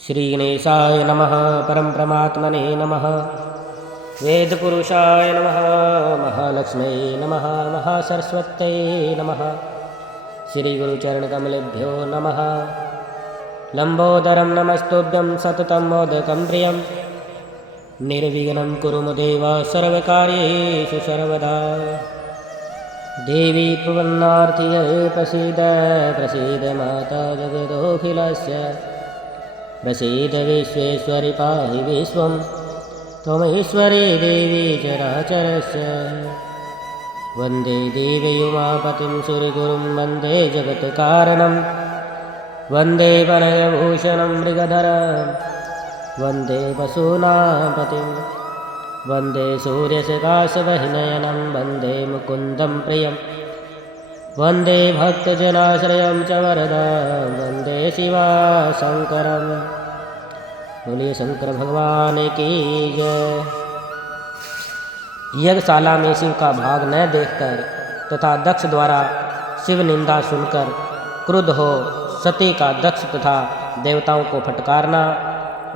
श्रीगणेशाय नमः। परमप्रमात्मने नमः। वेदपुरुषाय नमः। महालक्ष्म्यै नमः। महासरस्वत्यै नमः। श्रीगुरुचरणकमलेभ्यो नमः। लम्बोदरं नमस्तुभ्यं सततं मोदकं प्रियं। निर्विघ्नं कुरु देव सर्वकार्येषु सर्वदा। देवी प्रपन्नार्थिये प्रसीद प्रसीद माता जगदोऽखिलस्य। प्रसीद विश्वेश्वरि पाहि विश्वं त्वमैश्वरी देवी चराचरस्य। वन्दे देवयुमापतिं सूर्यगुरुं वन्दे जगत्कारणं। वन्दे वनयभूषणं मृगधरं वन्दे पशूनां पतिं। वन्दे सूर्यसकाशवह्नयनं वन्दे मुकुन्दं प्रियं। वन्दे भक्तजनाश्रयं च वरदं वन्दे शिवाशङ्करं। बोलिए शंकर भगवान की जय। यज्ञशाला में शिव का भाग न देखकर तथा दक्ष द्वारा शिव निंदा सुनकर क्रुद्ध हो सती का दक्ष तथा देवताओं को फटकारना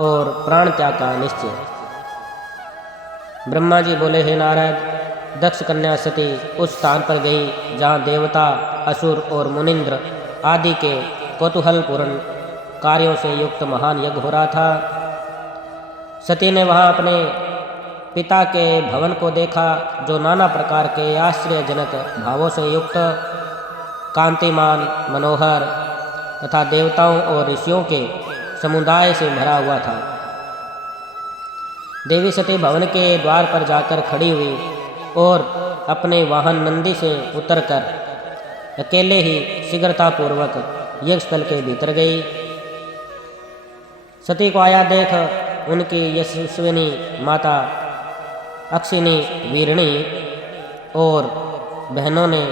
और प्राण त्याग का निश्चय। ब्रह्मा जी बोले, हे नारद, दक्ष कन्या सती उस स्थान पर गई जहाँ देवता, असुर और मुनिंद्र आदि के कौतूहलपूर्ण कार्यों से युक्त महान यज्ञ हो रहा था। सती ने वहाँ अपने पिता के भवन को देखा, जो नाना प्रकार के आश्चर्यजनक भावों से युक्त, कांतिमान, मनोहर तथा देवताओं और ऋषियों के समुदाय से भरा हुआ था। देवी सती भवन के द्वार पर जाकर खड़ी हुई और अपने वाहन नंदी से उतरकर अकेले ही शीघ्रतापूर्वक यज्ञस्थल के भीतर गई। सती को आया देख उनकी यशस्विनी माता अक्षिणी, वीरणी और बहनों ने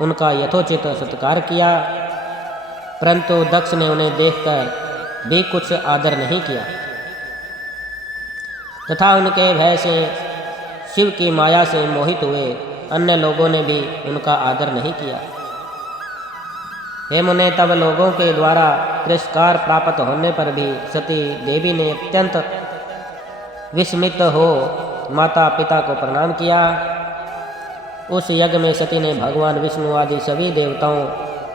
उनका यथोचित सत्कार किया, परंतु दक्ष ने उन्हें देखकर भी कुछ आदर नहीं किया तथा उनके भय से शिव की माया से मोहित हुए अन्य लोगों ने भी उनका आदर नहीं किया। हे मुने, तब लोगों के द्वारा तिरस्कार प्राप्त होने पर भी सती देवी ने अत्यंत विस्मित हो माता पिता को प्रणाम किया। उस यज्ञ में सती ने भगवान विष्णु आदि सभी देवताओं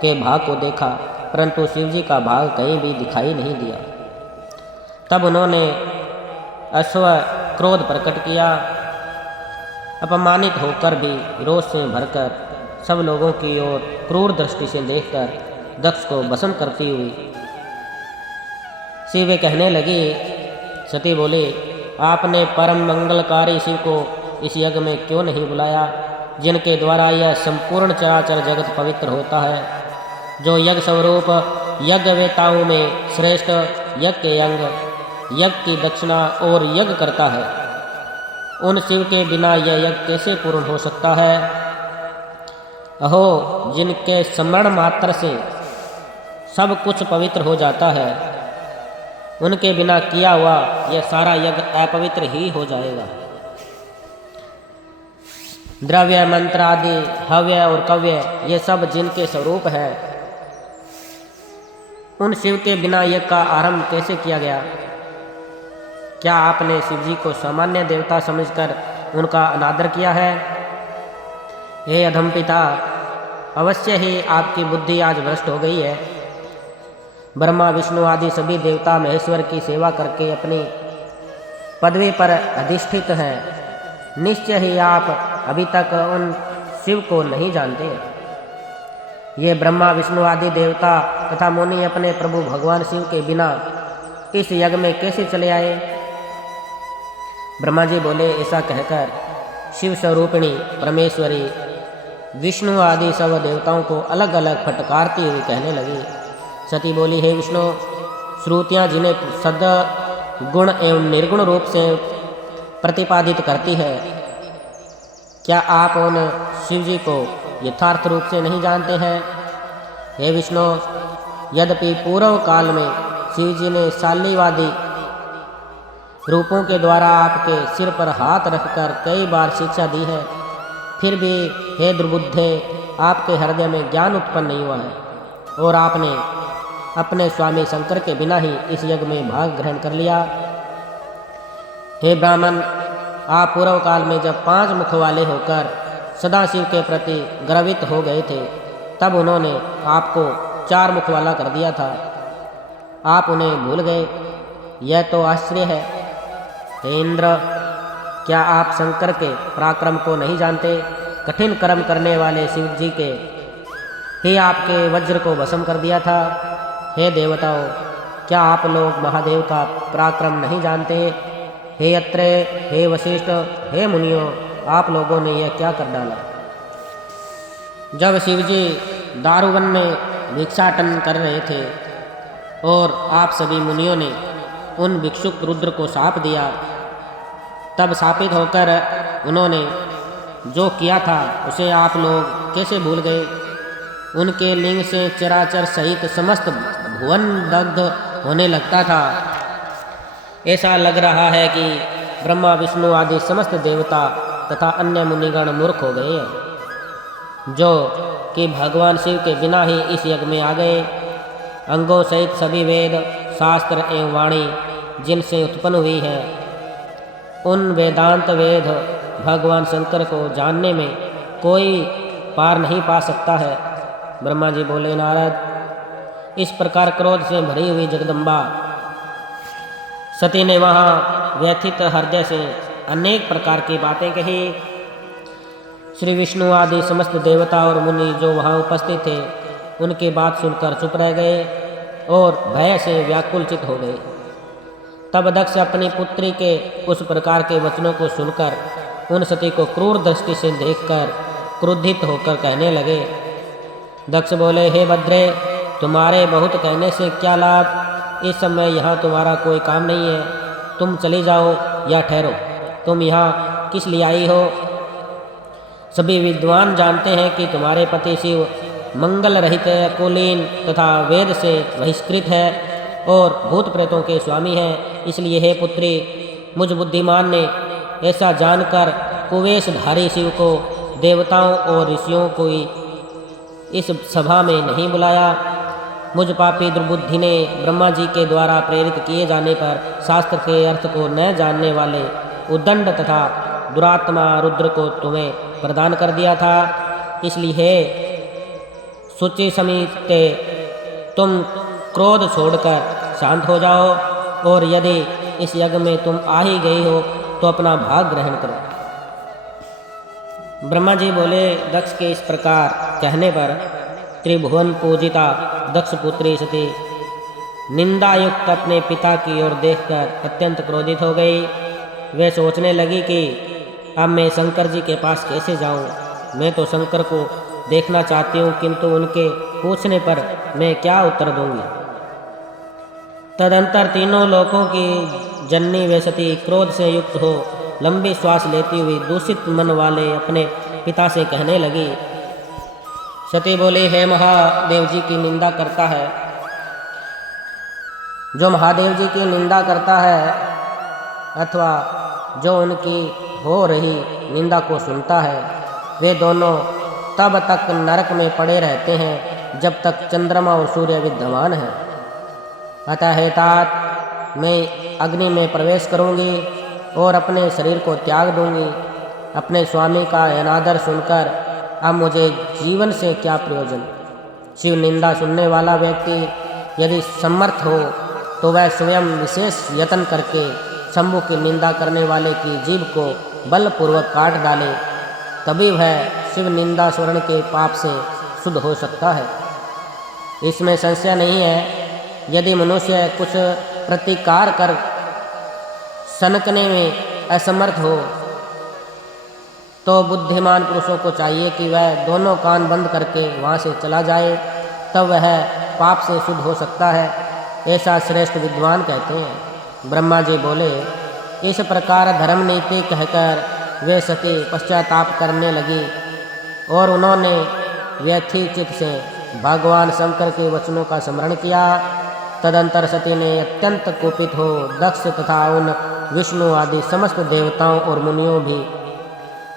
के भाग को देखा, परंतु शिवजी का भाग कहीं भी दिखाई नहीं दिया। तब उन्होंने अश्व क्रोध प्रकट किया। अपमानित होकर भी रोष से भरकर सब लोगों की ओर क्रूर दृष्टि से देखकर दक्ष को भस्म करती हुई शिव कहने लगी। सती बोली, आपने परम मंगलकारी शिव को इस यज्ञ में क्यों नहीं बुलाया, जिनके द्वारा यह संपूर्ण चराचर जगत पवित्र होता है, जो यज्ञ स्वरूप यज्ञवेताओं में श्रेष्ठ यज्ञ के अंग, यज्ञ की दक्षिणा और यज्ञ करता है। उन शिव के बिना यह यज्ञ कैसे पूर्ण हो सकता है। अहो, जिनके स्मरण मात्र से सब कुछ पवित्र हो जाता है, उनके बिना किया हुआ यह सारा यज्ञ अपवित्र ही हो जाएगा। द्रव्य, मंत्र आदि, हव्य और कव्य, ये सब जिनके स्वरूप है, उन शिव के बिना यज्ञ का आरंभ कैसे किया गया। क्या आपने शिवजी को सामान्य देवता समझकर उनका अनादर किया है। हे अधमपिता, अवश्य ही आपकी बुद्धि आज भ्रष्ट हो गई है। ब्रह्मा, विष्णु आदि सभी देवता महेश्वर की सेवा करके अपनी पदवी पर अधिष्ठित हैं। निश्चय ही आप अभी तक उन शिव को नहीं जानते। ये ब्रह्मा, विष्णु आदि देवता तथा मुनि अपने प्रभु भगवान शिव के बिना इस यज्ञ में कैसे चले आए। ब्रह्मा जी बोले, ऐसा कहकर शिव स्वरूपिणी परमेश्वरी विष्णु आदि सब देवताओं को अलग अलग फटकारती हुई कहने लगी। सती बोली, हे विष्णु, श्रुतियाँ जिन्हें सद गुण एवं निर्गुण रूप से प्रतिपादित करती है, क्या आप उन शिव जी को यथार्थ रूप से नहीं जानते हैं। हे विष्णु, यद्यपि पूर्व काल में शिव जी ने शाल्यवादी रूपों के द्वारा आपके सिर पर हाथ रखकर कई बार शिक्षा दी है, फिर भी हे दुर्बुद्धे, आपके हृदय में ज्ञान उत्पन्न नहीं हुआ है और आपने अपने स्वामी शंकर के बिना ही इस यज्ञ में भाग ग्रहण कर लिया। हे ब्राह्मण, आप पूर्व काल में जब 5 मुख वाले होकर सदाशिव के प्रति गर्वित हो गए थे, तब उन्होंने आपको 4 मुख वाला कर दिया था। आप उन्हें भूल गए, यह तो आश्चर्य है। हे इंद्र, क्या आप शंकर के पराक्रम को नहीं जानते? कठिन कर्म करने वाले शिव जी के ही आपके वज्र को भस्म कर दिया था। हे देवताओं, क्या आप लोग महादेव का पराक्रम नहीं जानते? हे अत्रे, हे वशिष्ठ, हे मुनियों, आप लोगों ने यह क्या कर डाला? जब शिवजी दारुवन में भिक्षाटन कर रहे थे और आप सभी मुनियों ने उन भिक्षुक रुद्र को शाप दिया, तब शापित होकर उन्होंने जो किया था उसे आप लोग कैसे भूल गए? उनके लिंग से चराचर सहित समस्त भुवन दग्ध होने लगता था। ऐसा लग रहा है कि ब्रह्मा विष्णु आदि समस्त देवता तथा अन्य मुनिगण मूर्ख हो गए हैं, जो कि भगवान शिव के बिना ही इस यज्ञ में आ गए। अंगों सहित सभी वेद, शास्त्र एवं वाणी जिनसे उत्पन्न हुई है, उन वेदांत वेद भगवान शंकर को जानने में कोई पार नहीं पा सकता है। ब्रह्मा जी बोले, नारद, इस प्रकार क्रोध से भरी हुई जगदम्बा सती ने वहाँ व्यथित हृदय से अनेक प्रकार की बातें कही। श्री विष्णु आदि समस्त देवता और मुनि जो वहाँ उपस्थित थे, उनकी बात सुनकर चुप रह गए और भय से व्याकुलचित हो गए। तब दक्ष अपनी पुत्री के उस प्रकार के वचनों को सुनकर उन सती को क्रूर दृष्टि से देखकर क्रोधित होकर कहने लगे। दक्ष बोले, हे भद्रे, तुम्हारे बहुत कहने से क्या लाभ? इस समय यहाँ तुम्हारा कोई काम नहीं है, तुम चली जाओ या ठहरो। तुम यहाँ किस लिए आई हो? सभी विद्वान जानते हैं कि तुम्हारे पति शिव मंगल रहित, कुलीन तथा वेद से बहिष्कृत है और भूत प्रेतों के स्वामी हैं। इसलिए हे पुत्री, मुझ बुद्धिमान ने ऐसा जानकर कुवेशधारी शिव को देवताओं और ऋषियों को इस सभा में नहीं बुलाया। मुझ पापी दुर्बुद्धि ने ब्रह्मा जी के द्वारा प्रेरित किए जाने पर शास्त्र के अर्थ को न जानने वाले उद्दंड तथा दुरात्मा रुद्र को तुम्हें प्रदान कर दिया था। इसलिए सूची समित तुम क्रोध छोड़कर शांत हो जाओ और यदि इस यज्ञ में तुम आ ही गई हो तो अपना भाग ग्रहण करो। ब्रह्मा जी बोले, दक्ष के इस प्रकार कहने पर त्रिभुवन पूजिता दक्ष पुत्री सती निंदायुक्त अपने पिता की ओर देखकर अत्यंत क्रोधित हो गई। वे सोचने लगी कि अब मैं शंकर जी के पास कैसे जाऊं? मैं तो शंकर को देखना चाहती हूं, किंतु उनके पूछने पर मैं क्या उत्तर दूंगी? तदंतर तीनों लोकों की जननी वे सती क्रोध से युक्त हो लंबी श्वास लेती हुई दूषित मन वाले अपने पिता से कहने लगी। सती बोली, हे महादेव जी की निंदा करता है, जो महादेव जी की निंदा करता है अथवा जो उनकी हो रही निंदा को सुनता है, वे दोनों तब तक नरक में पड़े रहते हैं जब तक चंद्रमा और सूर्य विद्यमान है। अतः हे तात, मैं अग्नि में प्रवेश करूंगी और अपने शरीर को त्याग दूंगी। अपने स्वामी का अनादर सुनकर अब मुझे जीवन से क्या प्रयोजन? शिव निंदा सुनने वाला व्यक्ति यदि समर्थ हो तो वह स्वयं विशेष यत्न करके शंभु की निंदा करने वाले की जीभ को बलपूर्वक काट डाले, तभी वह शिव निंदा स्वर्ण के पाप से शुद्ध हो सकता है। इसमें संशय नहीं है। यदि मनुष्य कुछ प्रतिकार कर सनकने में असमर्थ हो तो बुद्धिमान पुरुषों को चाहिए कि वह दोनों कान बंद करके वहाँ से चला जाए, तब वह पाप से शुद्ध हो सकता है, ऐसा श्रेष्ठ विद्वान कहते हैं। ब्रह्मा जी बोले, इस प्रकार धर्म नीति कहकर वे सती पश्चाताप करने लगी और उन्होंने व्यथित से भगवान शंकर के वचनों का स्मरण किया। तदंतर सती ने अत्यंत कुपित हो दक्ष तथा उन विष्णु आदि समस्त देवताओं और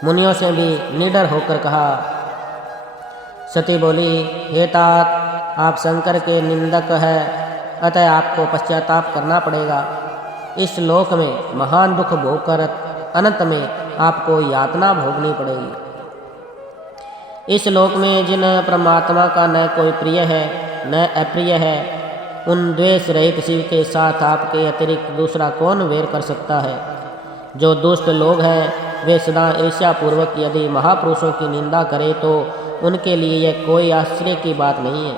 मुनियों से भी निडर होकर कहा। सती बोली, हे तात, आप शंकर के निंदक है, अतः आपको पश्चाताप करना पड़ेगा। इस लोक में महान दुख भोगकर अनंत में आपको यातना भोगनी पड़ेगी। इस लोक में जिन परमात्मा का न कोई प्रिय है न अप्रिय है, उन द्वेष रहित शिव के साथ आपके अतिरिक्त दूसरा कौन वेर कर सकता है। जो दुष्ट लोग हैं वे सदा ईर्ष्यापूर्वक यदि महापुरुषों की निंदा करें तो उनके लिए यह कोई आश्चर्य की बात नहीं है।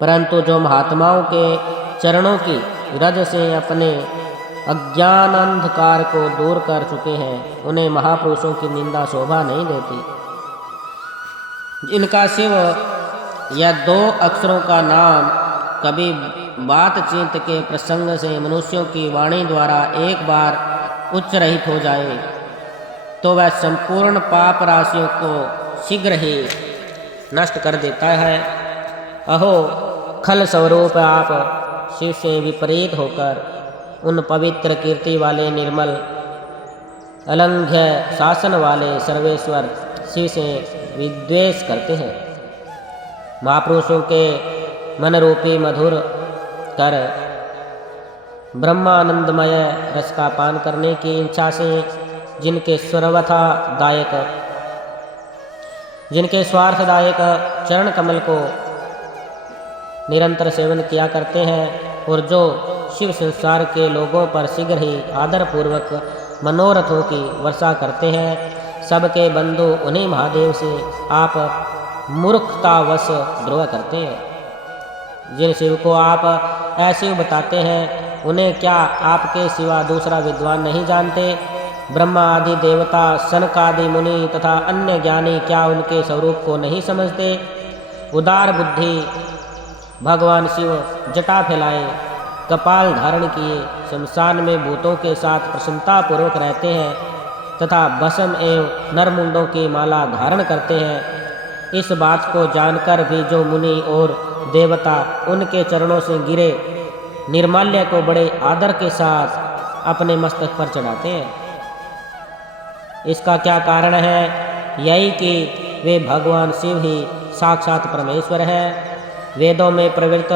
परंतु जो महात्माओं के चरणों की रज से अपने अज्ञान अंधकार को दूर कर चुके हैं, उन्हें महापुरुषों की निंदा शोभा नहीं देती। जिनका शिव या 2 अक्षरों का नाम कभी बातचीत के प्रसंग से मनुष्यों की वाणी द्वारा एक बार उच्च रहित हो जाए तो वह संपूर्ण पाप राशियों को शीघ्र ही नष्ट कर देता है। अहो खल स्वरूप आप शिव से विपरीत होकर उन पवित्र कीर्ति वाले निर्मल अलंघ्य शासन वाले सर्वेश्वर शिव से विद्वेष करते हैं। महापुरुषों के मन रूपी मधुर कर ब्रह्मानंदमय रस का पान करने की इच्छा से जिनके स्वार्थदायक चरण कमल को निरंतर सेवन किया करते हैं और जो शिव संसार के लोगों पर शीघ्र ही आदरपूर्वक मनोरथों की वर्षा करते हैं, सबके बंधु उन्हीं महादेव से आप मूर्खतावश द्रोह करते हैं। जिन शिव को आप अशिव बताते हैं उन्हें क्या आपके सिवा दूसरा विद्वान नहीं जानते। ब्रह्मा आदि देवता, सनक आदि मुनि तथा अन्य ज्ञानी क्या उनके स्वरूप को नहीं समझते। उदार बुद्धि भगवान शिव जटा फैलाए, कपाल धारण किए, शमशान में भूतों के साथ प्रसन्नतापूर्वक रहते हैं तथा भस्म एवं नरमुंडों की माला धारण करते हैं। इस बात को जानकर भी जो मुनि और देवता उनके चरणों से गिरे निर्माल्य को बड़े आदर के साथ अपने मस्तक पर चढ़ाते हैं, इसका क्या कारण है? यही कि वे भगवान शिव ही साक्षात परमेश्वर है। वेदों में प्रवृत्त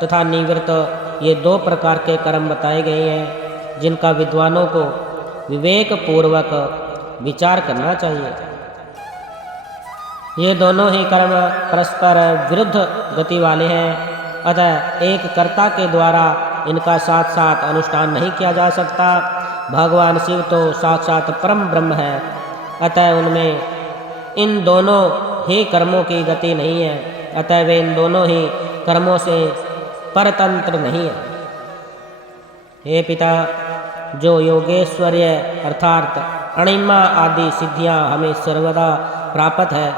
तथा निवृत्त ये 2 प्रकार के कर्म बताए गए हैं जिनका विद्वानों को विवेक पूर्वक विचार करना चाहिए। ये दोनों ही कर्म परस्पर विरुद्ध गति वाले हैं, अतः एक कर्ता के द्वारा इनका साथ साथ अनुष्ठान नहीं किया जा सकता। भगवान शिव तो साक्षात परम ब्रह्म है, अतः उनमें इन दोनों ही कर्मों की गति नहीं है, अतः वे इन दोनों ही कर्मों से परतंत्र नहीं है। हे पिता, जो योगेश्वर्य अर्थात अणिमा आदि सिद्धियां हमें सर्वदा प्राप्त है,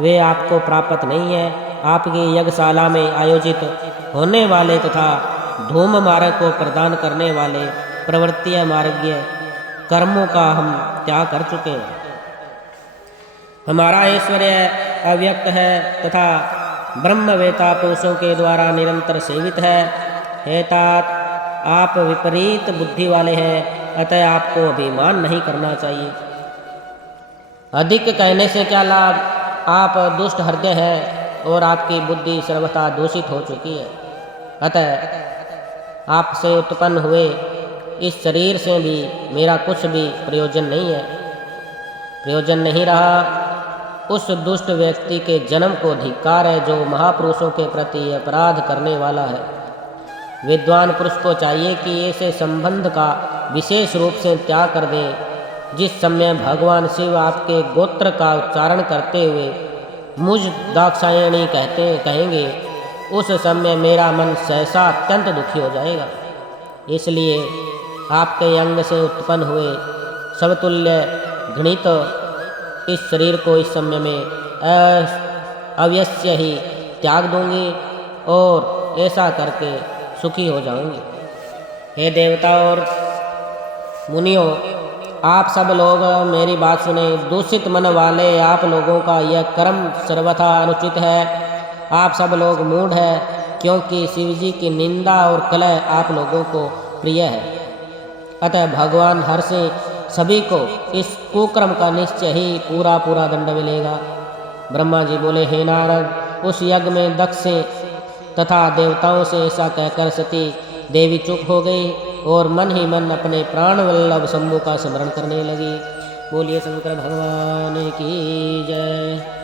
वे आपको प्राप्त नहीं है। आपकी यज्ञशाला में आयोजित होने वाले तथा धूम मार्ग को प्रदान करने वाले प्रवृत्तीय मार्गीय कर्मों का हम त्याग कर चुके हैं। हमारा ऐश्वर्य अव्यक्त है तथा ब्रह्मवेता पुरुषों के द्वारा निरंतर सेवित है। हे तात, आप विपरीत बुद्धि वाले हैं, अतः आपको अभिमान नहीं करना चाहिए। अधिक कहने से क्या लाभ? आप दुष्ट हृदय हैं और आपकी बुद्धि सर्वथा दूषित हो चुकी है, अतः आपसे उत्पन्न हुए इस शरीर से भी मेरा कुछ भी प्रयोजन नहीं है। प्रयोजन नहीं रहा उस दुष्ट व्यक्ति के जन्म को धिक्कार है जो महापुरुषों के प्रति अपराध करने वाला है। विद्वान पुरुष को चाहिए कि ऐसे संबंध का विशेष रूप से त्याग कर दे। जिस समय भगवान शिव आपके गोत्र का उच्चारण करते हुए मुझ दाक्षायणी कहेंगे, उस समय मेरा मन सहसा अत्यंत दुखी हो जाएगा। इसलिए आपके अंग से उत्पन्न हुए समतुल्य घृणित इस शरीर को इस समय में अवश्य ही त्याग दूंगी और ऐसा करके सुखी हो जाऊंगी। हे देवता और मुनियों, आप सब लोग मेरी बात सुने। दूषित मन वाले आप लोगों का यह कर्म सर्वथा अनुचित है। आप सब लोग मूढ़ हैं, क्योंकि शिवजी की निंदा और कलह आप लोगों को प्रिय है। अतः भगवान हर से सभी को इस कुकर्म का निश्चय ही पूरा दंड मिलेगा। ब्रह्मा जी बोले, हे नारद, उस यज्ञ में दक्ष से तथा देवताओं से ऐसा कहकर सती देवी चुप हो गई और मन ही मन अपने प्राण वल्लभ शंभु का स्मरण करने लगी। बोलिए शंकर भगवान की जय।